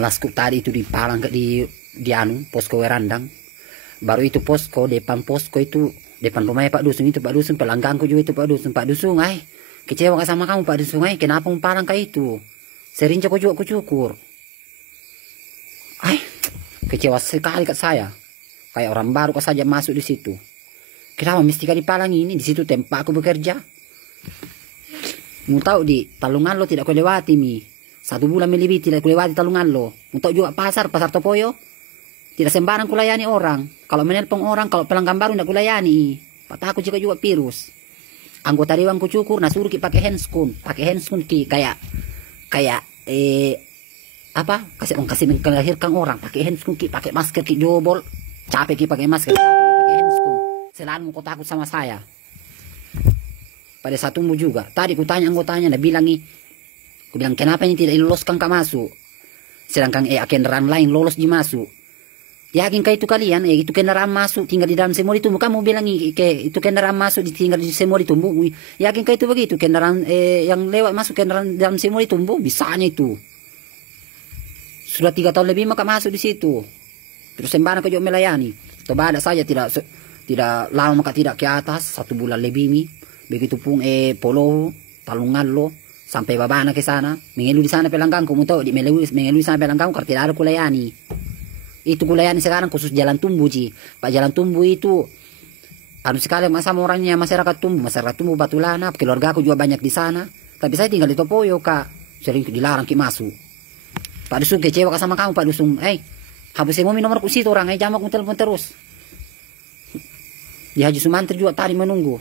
Alasku tadi itu di Palang di anu posko Werandang. Baru itu posko, depan posko itu depan rumahnya Pak Dusun itu, Pak Dusun pelangganku juga itu Pak Dusun. Pak Dusun, kecewa gak sama kamu Pak Dusun, kenapa Palang kayak itu? Sering aku juga kucukur. Kecewa sekali kat saya. Kayak orang baru kok saja masuk di situ. Kenapa mesti di Palang ini? Di situ tempat aku bekerja. Mau tahu di Talungan lo tidak kulewati mi. 1 bulan lebih tidak kulewati Talungan lo. Mau tahu juga pasar Topoyo. Tidak sembarang kulayani orang. Kalau menelpon orang, kalau pelanggan baru tidak kulayani. Patah aku juga virus. Anggota dewan ku cukur, suruh ki pakai handskun. Pakai handskun ki kayak kasih melahirkan orang. Pakai handskun ki, pakai masker ki jobol. Capek ki pakai masker, capek ki pakai handskun. Selalu kau takut sama saya. Pada satumu juga. Tadi ku tanya anggotanya, dia bilang ku bilang kenapa ini tidak diloloskan masuk. Sedangkan kendaraan lain lolos di masuk. Yakin kah itu kalian? Itu kendaraan masuk tinggal di dalam semua itu. Kamu bilang itu kendaraan masuk tinggal di semua itu. Yakin kah itu begitu? Kendaraan yang lewat masuk kendaraan dalam semua itu. Bisanya itu. Sudah 3 tahun lebih maka masuk di situ. Terus sembarang kau juga melayani. Coba ada saja tidak lama maka tidak ke atas 1 bulan lebih nih. Begitupun Polo, Talungan lo sampai babana ke sana. Mengeluh di sana pelangganku. Mau tahu mengeluh di sana pelangganku karena tidak ada kulayani. Itu kulayani sekarang khusus Jalan Tumbu Ji. Pak Jalan Tumbu itu harus sekali sama orangnya masyarakat Tumbu Batulana. Keluarga aku juga banyak di sana. Tapi saya tinggal di Topoyo kak. Sering dilarang ki masuk. Pak Dusun kecewa sama kamu Pak Dusun. Habis saya mau minum nomor situ orang. Jangan aku telepon terus. Di Haji Sumantri juga tadi menunggu.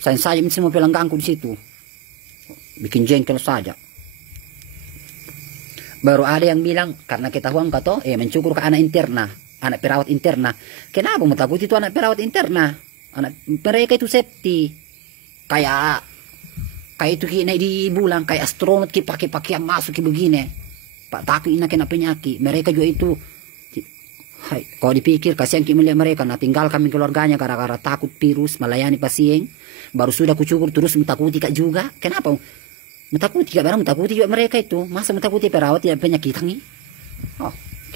Saya semua pelangganku di situ. Bikin jengkel saja. Baru ada yang bilang, karena ketahuan kata, mencukur ke anak interna, anak perawat interna. Kenapa mau takut itu anak perawat interna? Mereka itu safety. Kayak itu kini di bulan, kayak astronot pakai pakaian masuk ke begini. Pak takut ini kena penyakit. Mereka juga itu. Kalau dipikir, kasihan kita melihat mereka. Nah tinggal kami keluarganya gara-gara takut virus, melayani pasien. Baru sudah kucukur terus mentakuti kak juga. Kenapa? Mentakuti kak, barang mentakuti juga mereka itu. Masa mentakuti perawat tidak penyakit nih?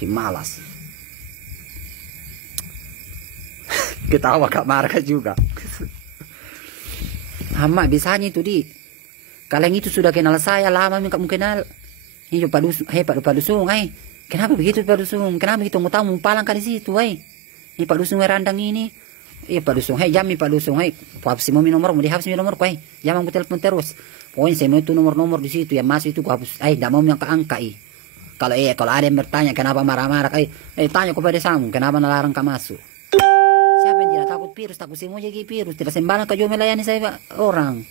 Malas. Ketawa kak marah juga. Hama bisanya itu di. Kalian itu sudah kenal saya lama kamu kenal. Ini Pak Dusun, kenapa begitu Pak Dusun? Kenapa begitu mau tahu mau Palang di situ, Ini Pak Dusun Werandang ini. Pak Dusun, jam Pak Dusun, hapus mau nomor, mau dihapus nomor, jangan aku telepon terus. Pokoknya saya mau itu nomor di situ yang masuk itu aku hapus. Tidak mau yang keangka, Kalau ada yang bertanya kenapa marah-marah, tanya kepada Samu, kenapa nalarang kau masuk? Siapa yang tidak takut virus, takut semua jadi virus, tidak sembarang kau juga melayani saya orang.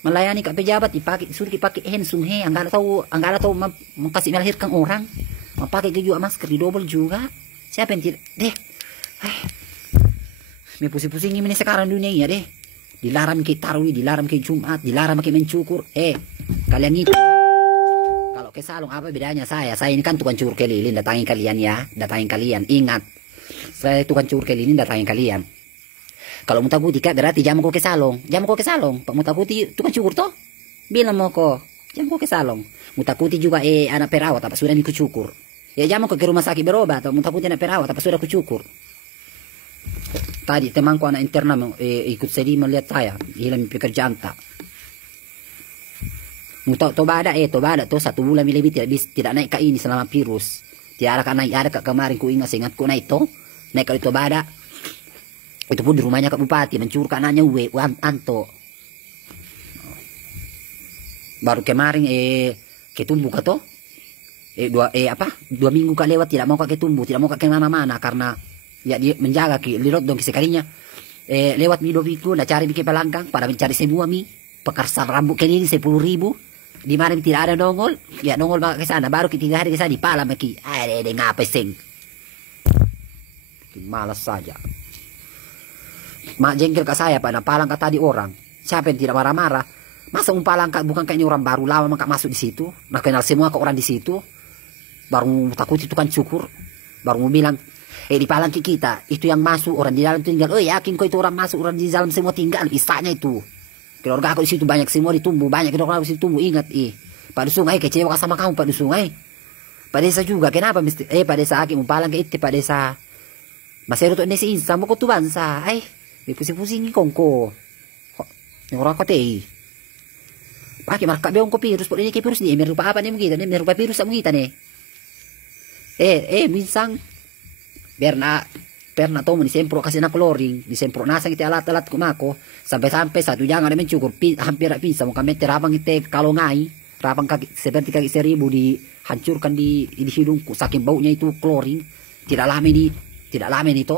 Melayani kak pejabat suruh dipakai handsun enggak ada tahu mau kasih melahirkan orang, mau pakai juga masker di double juga. Siapa yang tidak me pusing-pusing ini sekarang dunia ya deh. Dilarang ke tarawih, dilarang ke Jumat, dilarang ke mencukur. Kalian itu kalau ke salon apa bedanya saya ini kan tukang cukur keliling, datangin kalian ingat. Saya tukang cukur keliling, datangin kalian. Kalau mau takuti kak berarti jangan mau ke salon. Pak mau takuti tukang cukur toh? Bilang mau kok, jangan mau ke salon. Mau takuti juga anak perawat apa sudah ikut cukur. Ya jangan mau ke rumah sakit berobat atau mau takuti anak perawat apa sudah kucukur. Tadi temanku anak interna ikut sedih melihat saya hilang pekerjaan tak. Mau tahu toba ada 1 bulan lebih tidak naik ke ini selama virus. Tiada kan naik ada kemarin ku ingat seingatku naik to naik kali toba ada. Itu pun di rumahnya Kak Bupati mencuri anaknya Anto. Baru kemarin ketumbuh kak toh. 2 minggu kak lewat tidak mau kak ketumbuh, tidak mau kak kemana-mana karena ya dia menjaga lirot dong sekalinya. Lewat mi 2 minggu nak cari bikin pelanggang pada mencari semua mi pekarsan rambut ini 10.000. Di mana tidak ada nongol, ya nongol ke sana baru 3 hari ke sana di Palang maki. Ada ngapa sing. Malas saja. Mak jengkel ke saya pada Palang kata tadi orang. Siapa yang tidak marah-marah? Masa Palang bukan kayaknya orang baru lama maka masuk di situ. Nah kenal semua ke orang di situ. Baru takut itu kan syukur. Baru mau bilang, di Palang kita itu yang masuk orang di dalam tinggal. Yakin kok itu orang masuk orang di dalam semua tinggal. Istanya itu. Keluarga aku di situ banyak semua ditumbuh, banyak keluarga aku di situ tumbuh. Ingat Pak Dusun, kecewa sama kamu Pak Dusun, Pak Desa juga, kenapa mesti, Pak Desa aki mumpalang ke ite, Pak Desa. Masero to nesi insa, mo ko tubansa, may pusing-pusing kongko. Yung orang kote, Paki marka beong ko virus, po ini ke virus ni, meron pa apa ni mo kita, meron pa virus sa mo kita ni. Minsan, perna to mo, ni sempro kasi na coloring, ni sempro nasang iti alat-alat kumako, sampai-sampai satu jangan namin cukur, hampir pinsa mo kami, terabang ite kalongay, rabang seperti kaki 1,000 dihancurkan di hidungku, saking baunya itu coloring, tidak lama itu,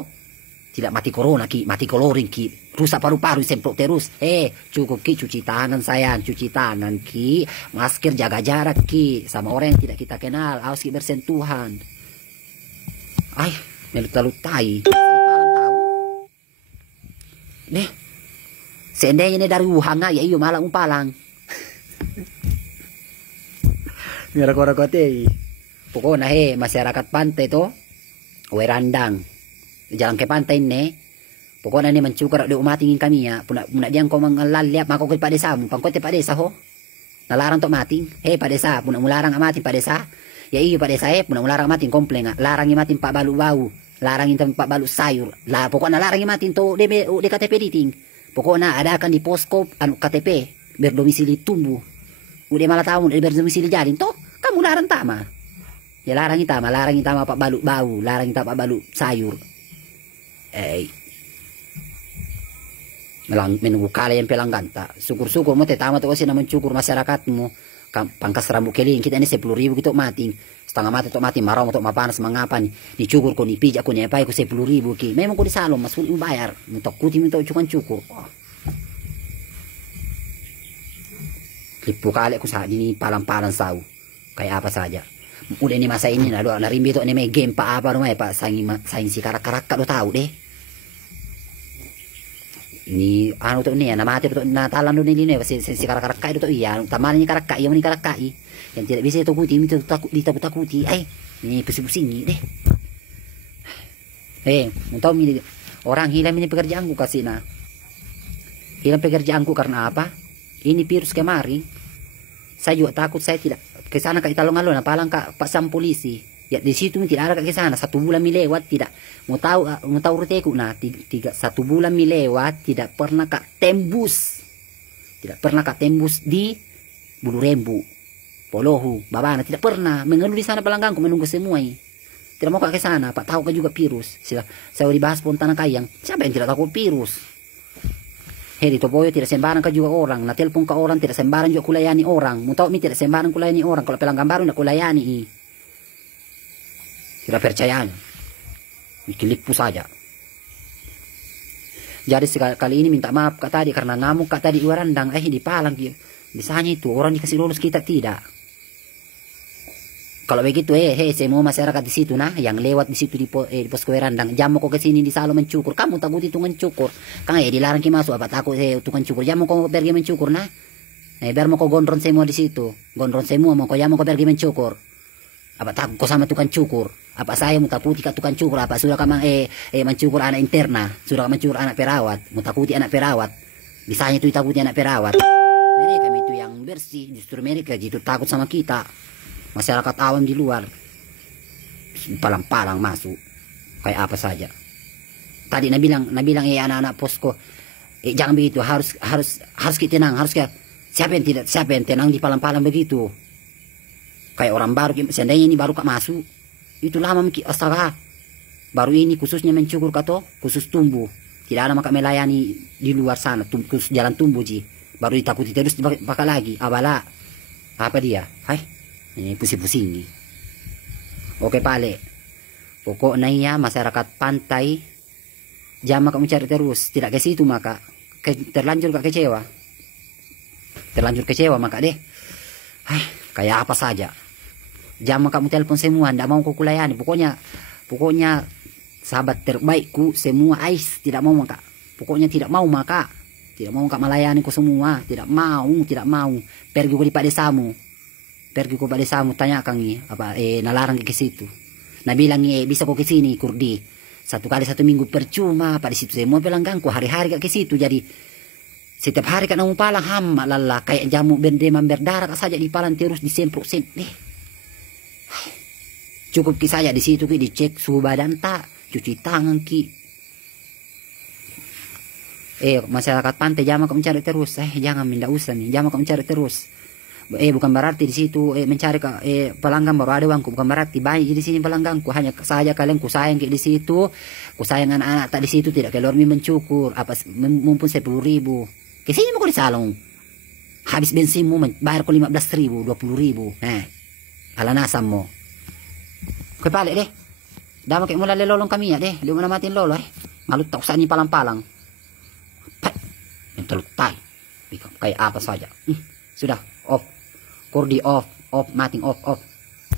tidak mati corona ki, mati coloring ki, rusak paru-paru semprot terus. Cukup ki cuci tangan sayang, cuci tangan ki, masker jaga jarak ki, sama orang yang tidak kita kenal, harus ki bersentuhan. Melut-lutai. Tahu. Nih, seandainya ini dari Wuhan ya iyo malang umpalang. Mira-kote. Pokoknya masyarakat pantai to, werandang. Jalan ke pantai ini, pokoknya ini mencukar di umatingin kami ya. Puna diang ko mangalaliap mako kay Pak Desa mo. Pangkote Pak Desa ho. Nalarang to mating. Pak Desa, puna mularang amating Pak Desa. Ya iyo Pak Desa puna mularang amating komple nga. Larang imating Pak Balu bau. Larang imating Pak Balu sayur. Pokoknya larang imating to de KTP diting. Pokoknya ada akan di posko anu KTP berdomisili tumbuh. Udah malah tahu berdomisili jalin to. Kamu larang tama. Ya larang itama Pak Balu bau, larang itama Pak Balu sayur. Menunggu kala yang pelanggan tak. Syukur-syukur mo tetama to kasi naman syukur masyarakat mo. Pangkas rambut keling kita ini 10.000 gitu mating. Setengah mati to mati marau to mapanas mangapan. Dicukur ko ni pijak ko ni apay ko 10.000 ki. Memang ko di salom mas sulit bayar. Minta kuti minta cukur. Lipu kali ko sa dini palang-palang saw. Kayak apa saja. Udah ini masa ini narimbi to ini may game pa apa rumah pa saing si karak-karak ka do tahu deh. Ini ano to niya namati to natalan do nili ne si karak-karak ka do to iya taman ni karak ka iya ni karak ka yang tidak bisa itu kuti minta ditakut-takuti ini pusing-pusing deh. Tahu ini orang hilang ini pekerjaanku kasih na. Hilang pekerjaanku karena apa? Ini virus kemarin. Saya juga takut saya tidak ke sana ke Italong-alon, apalang ka pasang polisi. Ya di situ tidak ada ke sana, 1 bulan mi lewat tidak. Mau tahu ruteku nah 1 bulan mi lewat tidak pernah kak tembus. Tidak pernah kak tembus di Bulu Rembu, Polohu, Babana, tidak pernah. Mengeluh di sana pelangganku menunggu semua. Tidak mau kak ke sana, Pak tahu kak juga virus. Saya dibahas spontan kayang. Siapa yang tidak takut virus? Di Topoyo tidak sembarang ka juga orang. Na telepon ka orang tidak sembarang juga kulayani orang. Mau tahu mi tidak sembarang kulayani orang. Kalau pelanggan baru tidak kulayani. Tidak percaya. Bikin lipu saja. Jadi kali ini minta maaf kak tadi karena ngamuk kak tadi warandang. Dipalang. Misalnya itu orang dikasih lulus kita tidak. Kalau begitu semua masyarakat di situ nah yang lewat di situ di posko randang jamu kok ke sini di salo mencukur kamu takut itu mencukur kang dilarang ki masuk apa takut tukang cukur jamu kok pergi mencukur nah biar mau kok gondron semua di situ gondron semua mau kok jamu kok pergi mencukur apa takut kok sama tukang cukur apa saya mau takuti ka tukang cukur apa sudah kamang mencukur anak interna sudah mencukur anak perawat mau takuti anak perawat bisanya itu takuti anak perawat mereka itu yang bersih justru mereka gitu takut sama kita. Masyarakat awam di luar palang-palang masuk kayak apa saja. Tadi nabilang anak-anak posko jangan begitu harus kita tenang siapa yang tenang di palang-palang begitu kayak orang baru seandainya ini baru kak masuk itu lama astaga baru ini khususnya mencukur kato khusus tumbuh tidak ada maka melayani di luar sana khusus jalan tumbuh baru ditakuti terus bakal lagi abala apa dia ini pusing-pusing nih. Oke pale. Pokoknya ya masyarakat pantai jangan kamu cari terus. Tidak ke situ maka terlanjur gak kecewa. Terlanjur kecewa maka deh. Kayak apa saja. Jangan kamu telepon semua. Tidak mau ku kulayani. Pokoknya sahabat terbaikku semua tidak mau maka. Pokoknya tidak mau maka. Tidak mau kak melayani ku semua. Tidak mau. Pergi ku di Pak Desamu. Pergi ko pada samu tanya kang apa nalarang ke situ. Nah bilang bisa ko ke sini kurdi. 1 kali 1 minggu percuma pada situ semua pelangganku hari-hari ke situ jadi setiap hari kan mau palang hama lala kayak jamu demam berdarah saja di palang terus disemprot Cukup ki saya di situ ki dicek suhu badan tak, cuci tangan ki. Masyarakat pantai jangan kau mencari terus. Jangan, tidak usah nih. Jangan kau mencari terus. Bukan berarti di situ mencari pelanggan baru ada uangku. Bukan berarti banyak di sini pelangganku. Hanya saja kalian ku sayang di situ. Ku sayang anak-anak tak di situ tidak keluar mencukur. Apa mumpun 10.000. Ke sini mau di salong. Habis bensinmu bayar ku 15.000, 20.000. Ala nasam mo. Kau balik deh. Dah makin mula lelolong kami ya deh. Di mana matiin lolo Ngalut tak usah ni palang-palang. Yang terlutai. Kayak apa saja. Sudah off. Kordi off. Mating off.